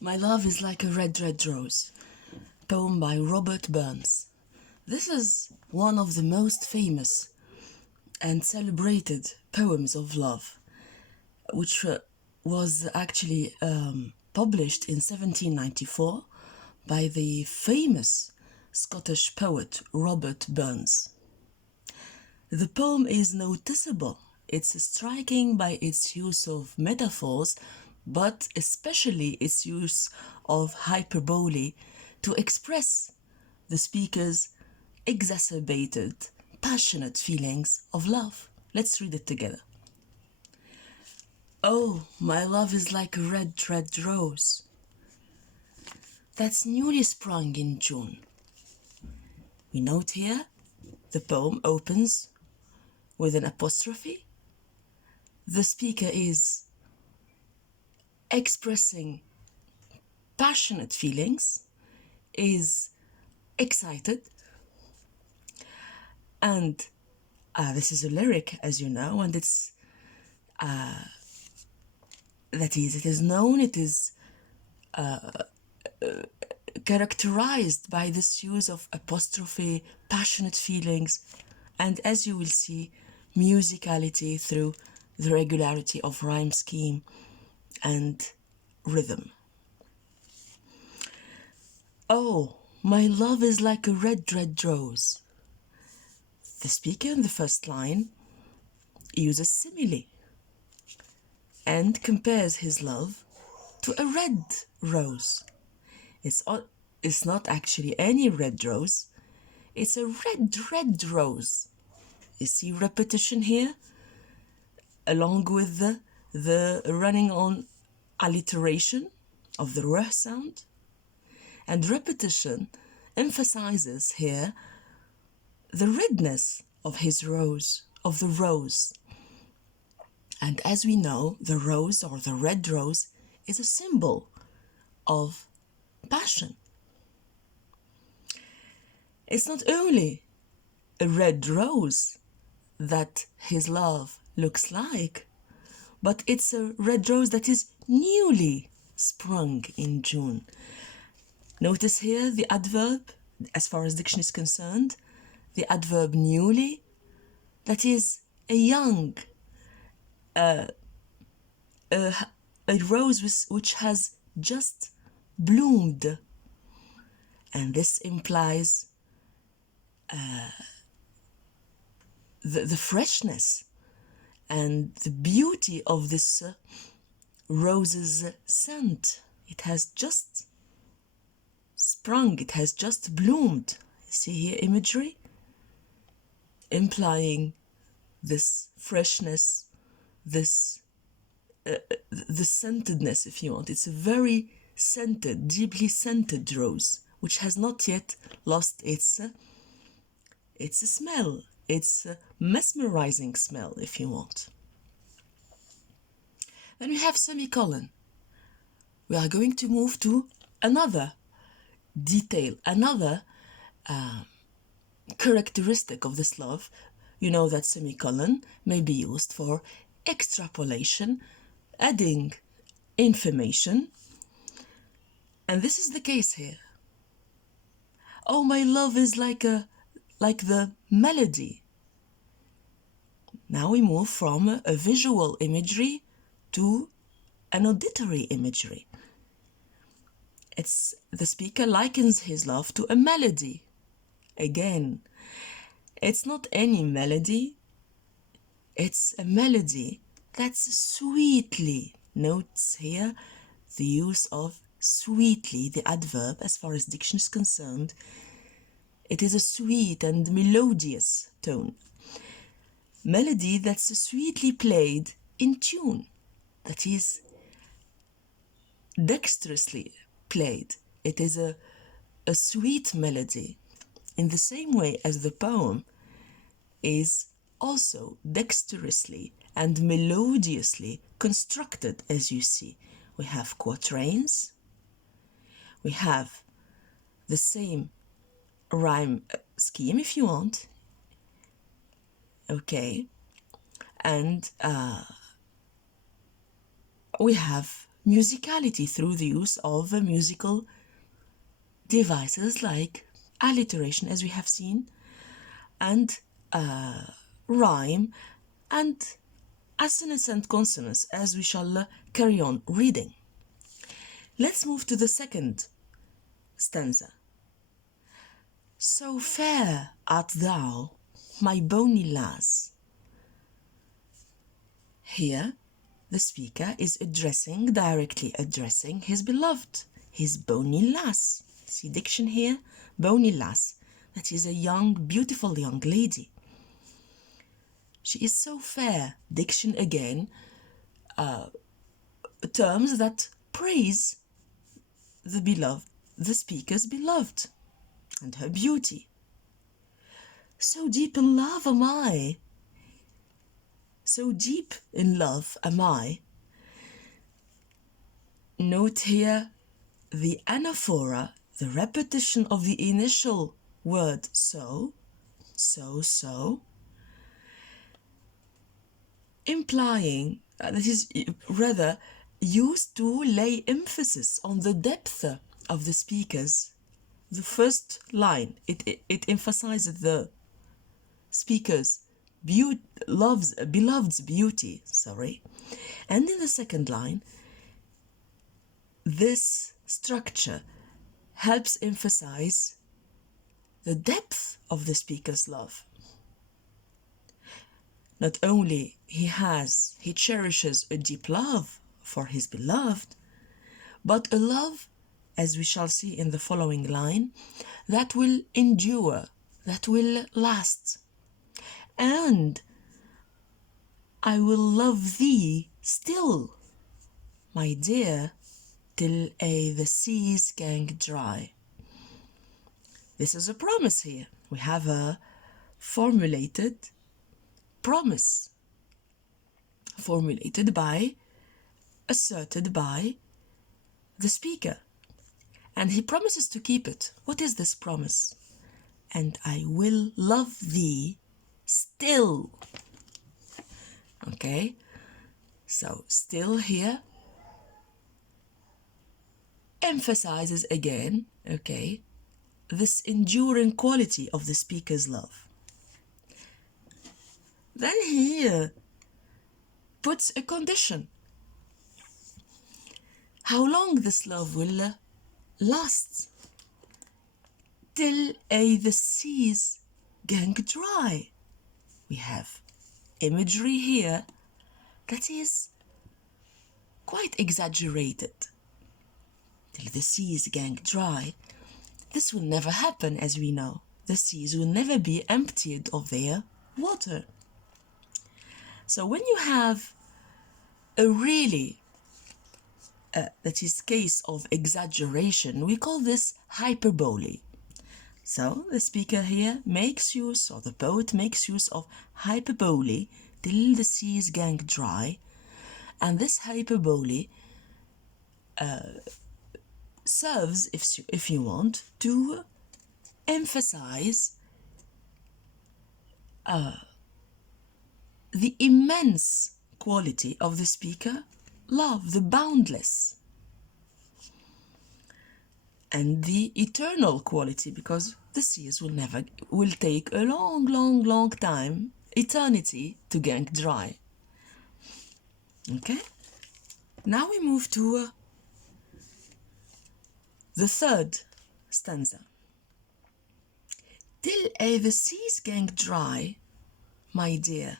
My Love is Like a Red, Red Rose, poem by Robert Burns. This is one of the most famous and celebrated poems of love, which was actually published in 1794 by the famous Scottish poet Robert Burns. The poem is noticeable. It's striking by its use of metaphors, but especially its use of hyperbole to express the speaker's exacerbated, passionate feelings of love. Let's read it together. Oh, my love is like a red, red rose that's newly sprung in June. We note here the poem opens with an apostrophe. The speaker is expressing passionate feelings, is excited, and this is a lyric, as you know, and it is known, it is characterized by this use of apostrophe, passionate feelings, and as you will see, musicality through the regularity of rhyme scheme and rhythm. Oh, my love is like a red, red rose. The speaker in the first line uses simile and compares his love to a red rose. It's not actually any red rose, it's a red, red rose. You see repetition here, along with the running on alliteration of the r sound. And repetition emphasizes here the redness of his rose, of the rose. And as we know, the rose or the red rose is a symbol of passion. It's not only a red rose that his love looks like, but it's a red rose that is newly sprung in June. Notice here the adverb, as far as diction is concerned, the adverb newly, that is a young, a rose which has just bloomed. And this implies the freshness and the beauty of this rose's scent. It has just sprung, it has just bloomed. See here imagery implying this freshness, this the scentedness, if you want. It's a very scented, deeply scented rose, which has not yet lost its smell, its mesmerizing smell, if you want. Then we have semicolon. We are going to move to another detail, another characteristic of this love. You know that semicolon may be used for extrapolation, adding information, and this is the case here. Oh, my love is like the melody. Now we move from a visual imagery to an auditory imagery. The speaker likens his love to a melody. Again, it's not any melody, it's a melody that's sweetly, notes here the use of sweetly, the adverb, as far as diction is concerned. It is a sweet and melodious tone. Melody that's sweetly played in tune, that is dexterously played. It is a sweet melody, in the same way as the poem is also dexterously and melodiously constructed, as you see. We have quatrains, we have the same rhyme scheme, if you want, okay, and we have musicality through the use of musical devices like alliteration, as we have seen, and rhyme, and assonance and consonance, as we shall carry on reading. Let's move to the second stanza. So fair art thou, my bony lass. Here, the speaker is directly addressing his beloved, his bony lass. See diction here? Bony lass. That is a young, beautiful young lady. She is so fair. Diction again, terms that praise the beloved, the speaker's beloved, and her beauty. So deep in love am I. So deep in love am I. Note here the anaphora, the repetition of the initial word so, implying that is rather used to lay emphasis on the depth of the speakers. The first line, it emphasizes the speaker's beloved's beauty, and in the second line, this structure helps emphasize the depth of the speaker's love. Not only he cherishes a deep love for his beloved, but a love, as we shall see in the following line, that will endure, that will last. And I will love thee still, my dear, till the seas gang dry. This is a promise here. We have a formulated promise, asserted by the speaker. And he promises to keep it. What is this promise? And I will love thee still. Okay, so still here emphasizes again, okay, this enduring quality of the speaker's love. Then he puts a condition. How long this love will last? Till the seas gang dry. We have imagery here that is quite exaggerated. Till the seas gang dry. This will never happen, as we know. The seas will never be emptied of their water. So when you have a really, that is case of exaggeration, we call this hyperbole. So the speaker here makes use, or the poet makes use of hyperbole, till the seas gang dry. And this hyperbole serves, if you want, to emphasize the immense quality of the speaker love, the boundless, and the eternal quality, because the seas will take a long time, eternity, to gang dry. Okay, now we move to the third stanza. Till the seas gang dry, my dear.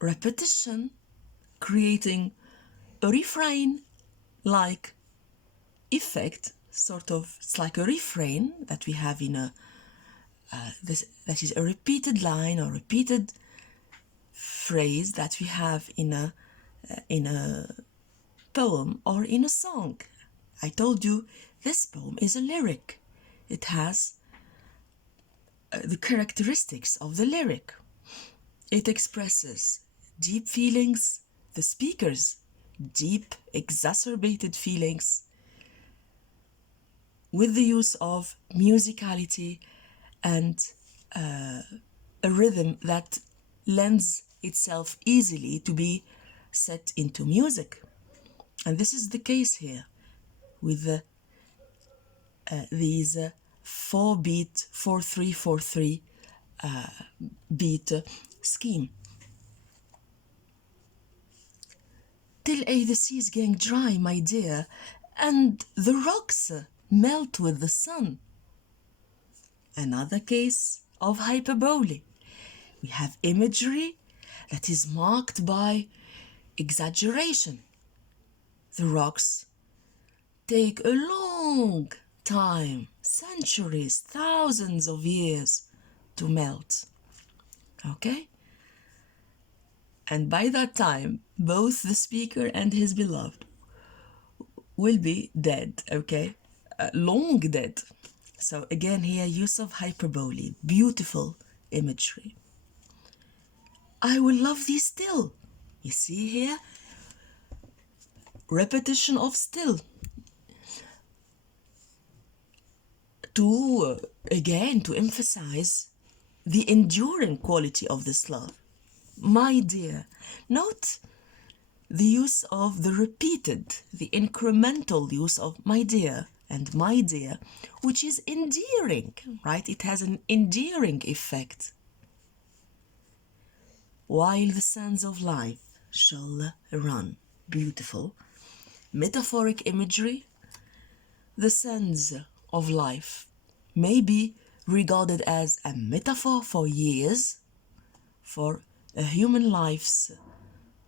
Repetition, creating a refrain-like effect, it's like a refrain that we have in that is a repeated line or repeated phrase that we have in a poem or in a song. I told you this poem is a lyric. It has the characteristics of the lyric. It expresses deep feelings, the speaker's deep, exacerbated feelings, with the use of musicality and a rhythm that lends itself easily to be set into music. And this is the case here with these 4-beat, 4-3-4-3 beat scheme. Till the seas gang dry, my dear, and the rocks melt with the sun. Another case of hyperbole. We have imagery that is marked by exaggeration. The rocks take a long time, centuries, thousands of years to melt. Okay? And by that time, both the speaker and his beloved will be dead, okay? Long dead. So again here, use of hyperbole, beautiful imagery. I will love thee still. You see here, repetition of still. To emphasize the enduring quality of this love. My dear, note the use of the repeated, the incremental use of my dear and my dear, which is endearing, right? It has an endearing effect. While the sands of life shall run. Beautiful. Metaphoric imagery. The sands of life may be regarded as a metaphor for years, for a human life's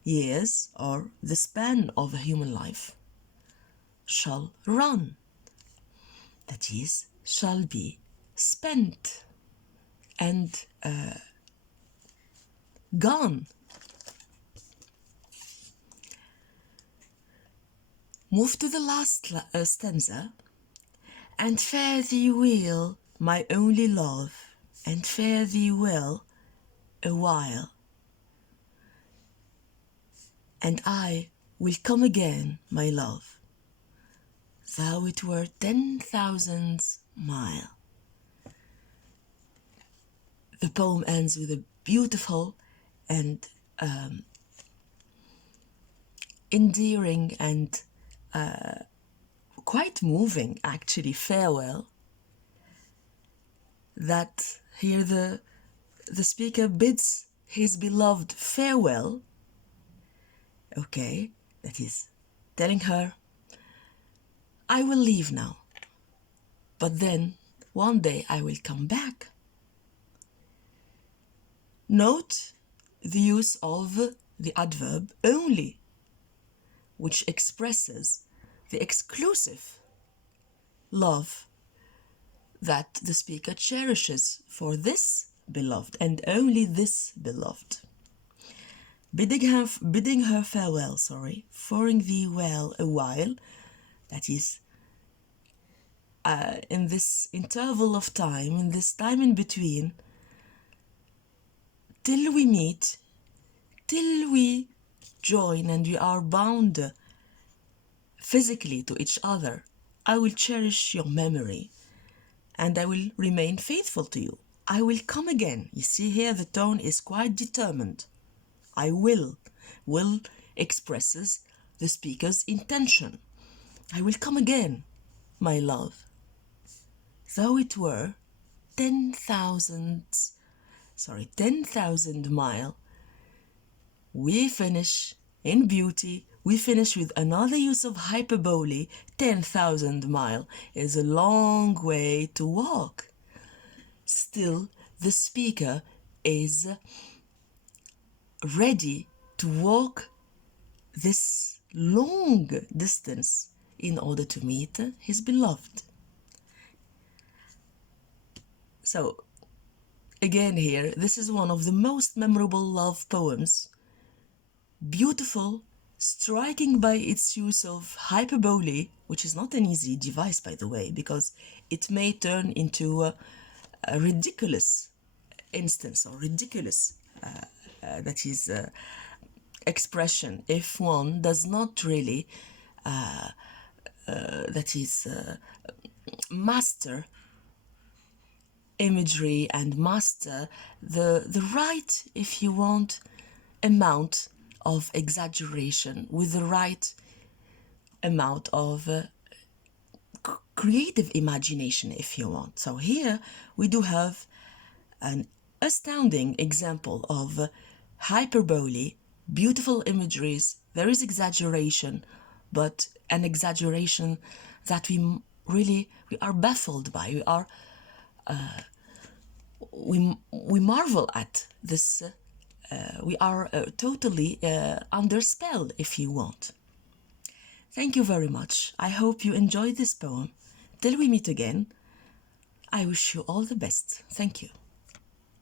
years, or the span of a human life shall run. That is, shall be spent and gone. Move to the last stanza. And fare thee well, my only love, and fare thee well a while. And I will come again, my love, though it were 10,000 miles. The poem ends with a beautiful and endearing and quite moving, actually, farewell. That here the speaker bids his beloved farewell. Okay, that is telling her, I will leave now, but then one day I will come back. Note the use of the adverb only, which expresses the exclusive love that the speaker cherishes for this beloved and only this beloved. Bidding her farewell, faring thee well a while, that is, in this interval of time, in this time in between, till we meet, till we join and we are bound physically to each other, I will cherish your memory and I will remain faithful to you. I will come again. You see here the tone is quite determined. I will. Will expresses the speaker's intention. I will come again, my love. Though it were 10,000 miles, we finish in beauty. We finish with another use of hyperbole. 10,000 miles is a long way to walk. Still, the speaker is ready to walk this long distance in order to meet his beloved. So, again here, this is one of the most memorable love poems. Beautiful, striking by its use of hyperbole, which is not an easy device, by the way, because it may turn into a ridiculous instance or ridiculous expression if one does not really master imagery and master the right, if you want, amount of exaggeration with the right amount of creative imagination if you want. So here we do have an astounding example of hyperbole, beautiful imageries, there is exaggeration, but an exaggeration that we are baffled by. We marvel at this. We are totally under spell, if you want. Thank you very much. I hope you enjoyed this poem. Till we meet again, I wish you all the best. Thank you.